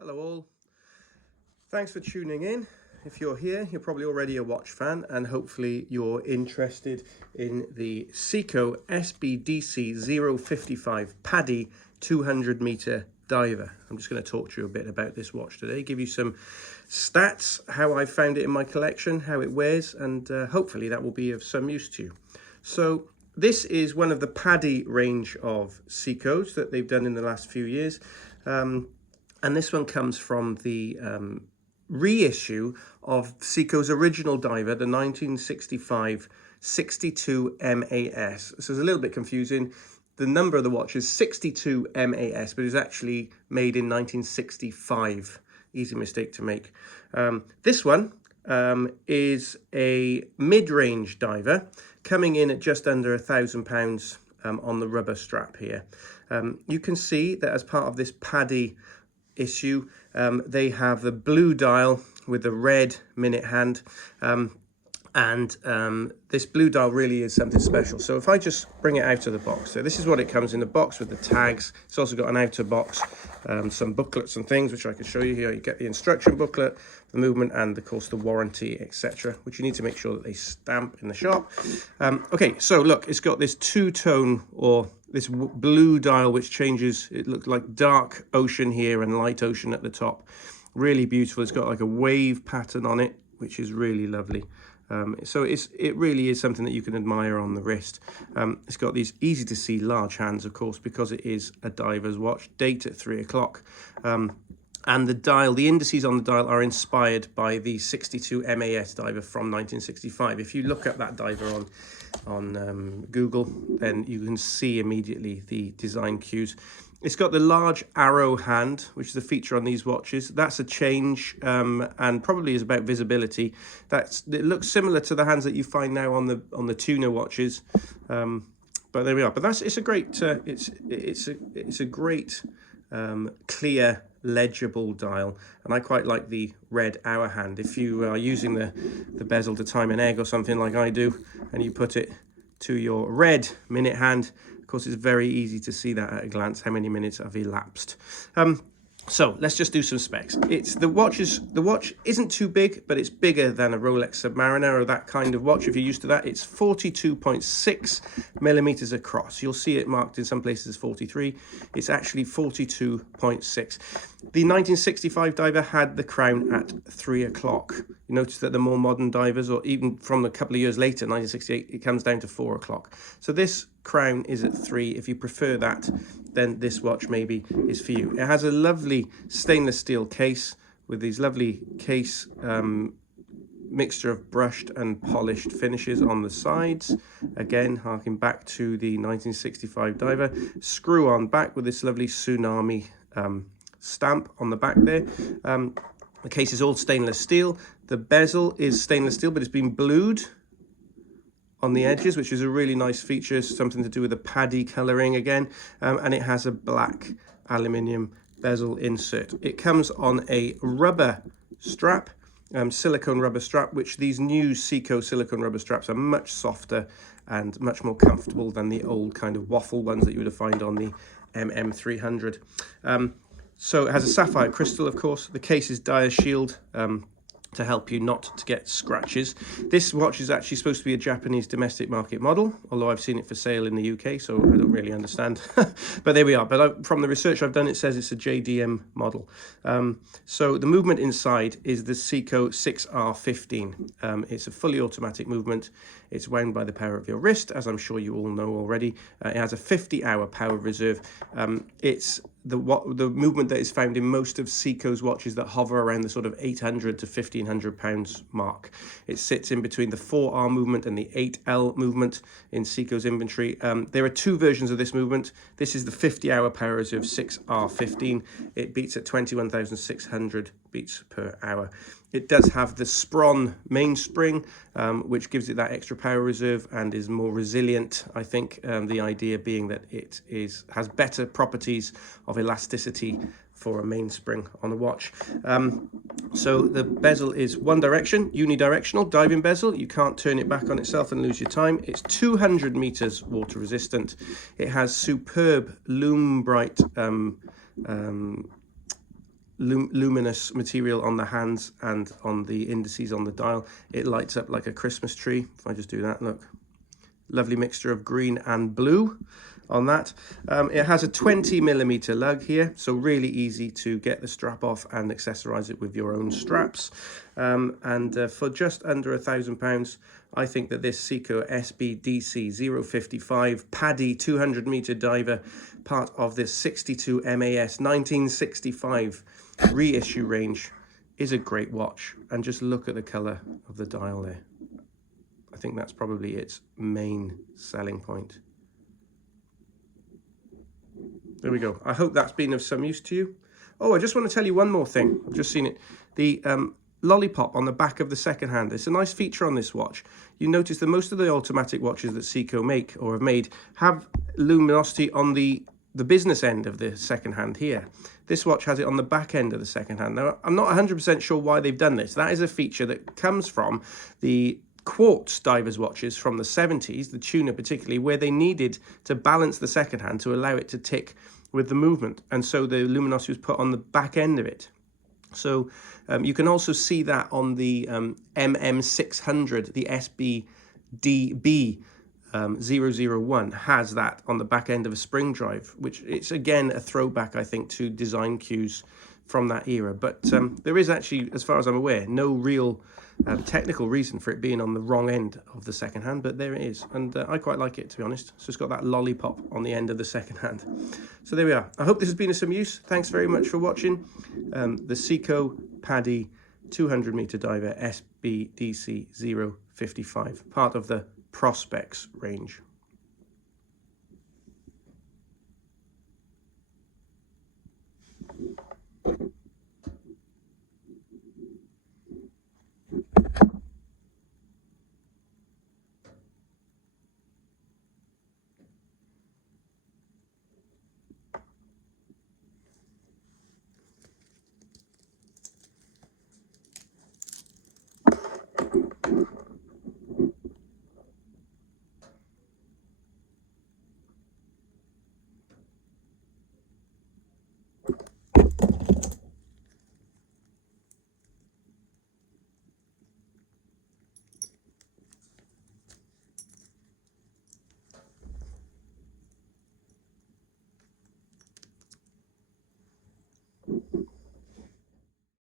Hello all, thanks for tuning in. If you're here, you're probably already a watch fan and hopefully you're interested in the Seiko SBDC055 PADI 200 meter diver. I'm just going to talk to you a bit about this watch today, give you some stats, how I found it in my collection, how it wears, and hopefully that will be of some use to you. So this is one of the PADI range of Seikos that they've done in the last few years. And this one comes from the reissue of Seiko's original diver, the 1965 62MAS. So it's a little bit confusing. The number of the watch is 62MAS, but it's actually made in 1965. Easy mistake to make. This one is a mid-range diver, coming in at just under £1,000 on the rubber strap here. You can see that as part of this PADI issue, they have the blue dial with the red minute hand, and this blue dial really is something special. So if I just bring it out of the box, so this is what it comes in the box with the tags. It's also got an outer box, some booklets and things which I can show you here. You get the instruction booklet, the movement, and of course the warranty, etc., which you need to make sure that they stamp in the shop. Okay, so look, it's got this two-tone, or this blue dial, which changes. It looks like dark ocean here and light ocean at the top. Really beautiful. It's got like a wave pattern on it, which is really lovely. So it really is something that you can admire on the wrist. It's got these easy to see large hands, of course, because it is a diver's watch. Date at 3 o'clock. And the dial, the indices on the dial are inspired by the 62MAS diver from 1965. If you look up that diver on Google, then you can see immediately the design cues. It's got the large arrow hand, which is a feature on these watches. That's a change, and probably is about visibility. It looks similar to the hands that you find now on the tuner watches, but there we are. But it's a great it's a great clear, legible dial, and I quite like the red hour hand. If you are using the bezel to time an egg or something like I do, and you put it to your red minute hand, of course it's very easy to see that at a glance how many minutes have elapsed. So let's just do some specs. The watch isn't too big, but it's bigger than a Rolex Submariner or that kind of watch. If you're used to that, it's 42.6 millimeters across. You'll see it marked in some places as 43. It's actually 42.6. The 1965 diver had the crown at 3 o'clock. You notice that the more modern divers, or even from a couple of years later, 1968, it comes down to 4 o'clock. So this crown is at 3. If you prefer that, then this watch maybe is for you. It has a lovely stainless steel case with these lovely case mixture of brushed and polished finishes on the sides. Again, harking back to the 1965 diver. Screw on back with this lovely tsunami stamp on the back there. The case is all stainless steel. The bezel is stainless steel, but it's been blued on the edges, which is a really nice feature, something to do with the PADI colouring again, and it has a black aluminium bezel insert. It comes on a rubber strap, silicone rubber strap, which these new Seiko silicone rubber straps are much softer and much more comfortable than the old kind of waffle ones that you would find on the MM300. So it has a sapphire crystal, of course. The case is Dia Shield, to help you not to get scratches. This watch is actually supposed to be a Japanese domestic market model, although I've seen it for sale in the UK, so I don't really understand. But there we are. But from the research I've done, it says it's a JDM model. So the movement inside is the Seiko 6R15. It's a fully automatic movement. It's wound by the power of your wrist, as I'm sure you all know already. It has a 50-hour power reserve. It's the movement that is found in most of Seiko's watches that hover around the sort of 800 to 1500 pounds mark. It sits in between the 4R movement and the 8L movement in Seiko's inventory. There are two versions of this movement. This is the 50-hour power reserve 6R15. It beats at 21,600 beats per hour. It does have the Spron mainspring, which gives it that extra power reserve and is more resilient, I think. The idea being that it has better properties of elasticity for a mainspring on the watch. So the bezel is one direction, unidirectional, diving bezel. You can't turn it back on itself and lose your time. It's 200 meters water resistant. It has superb lume bright luminous material on the hands and on the indices on the dial. It lights up like a Christmas tree. If I just do that, look. Lovely mixture of green and blue on that. It has a 20mm lug here, so really easy to get the strap off and accessorize it with your own straps. For just under £1,000, I think that this Seiko SBDC055 PADI 200-meter diver, part of this 62MAS 1965 reissue range, is a great watch. And just look at the color of the dial there. I think that's probably its main selling point. There we go. I hope that's been of some use to you. Oh, I just want to tell you one more thing. I've just seen it. The lollipop on the back of the second hand. It's a nice feature on this watch. You notice that most of the automatic watches that Seiko make or have made have luminosity on the business end of the second hand here. This watch has it on the back end of the second hand. Now, I'm not 100% sure why they've done this. That is a feature that comes from the quartz divers watches from the 70s, the tuner particularly, where they needed to balance the second hand to allow it to tick with the movement, and so the luminosity was put on the back end of it. So you can also see that on the MM600, the SBDB001 has that on the back end of a spring drive, which it's again a throwback, I think, to design cues from that era. But there is actually, as far as I'm aware, no real technical reason for it being on the wrong end of the second hand, but there it is, and I quite like it, to be honest. So it's got that lollipop on the end of the second hand. So there we are. I hope this has been of some use. Thanks very much for watching the Seiko PADI 200-meter diver SBDC055, part of the Prospex range.